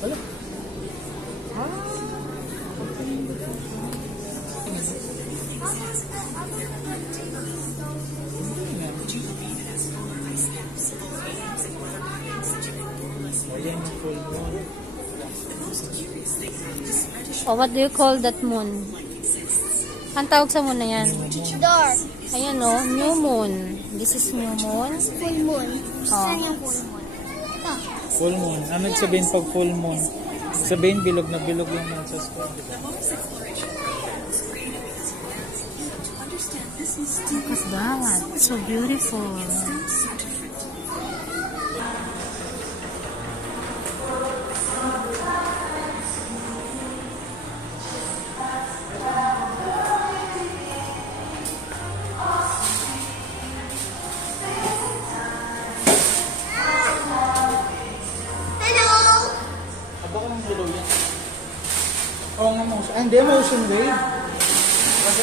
Wala. Oh, what do you call that moon? Ang tawag sa moon na yan? Dark. Ayan o, new moon. This is new moon. Full moon. Oh. Saan yung full moon? Ito. Full moon. Ano sabihin pag full moon? Sabihin bilog na bilog yung nasa sky. Look at that. So beautiful. Oo nga, motion. Hindi, motion wave. Kasi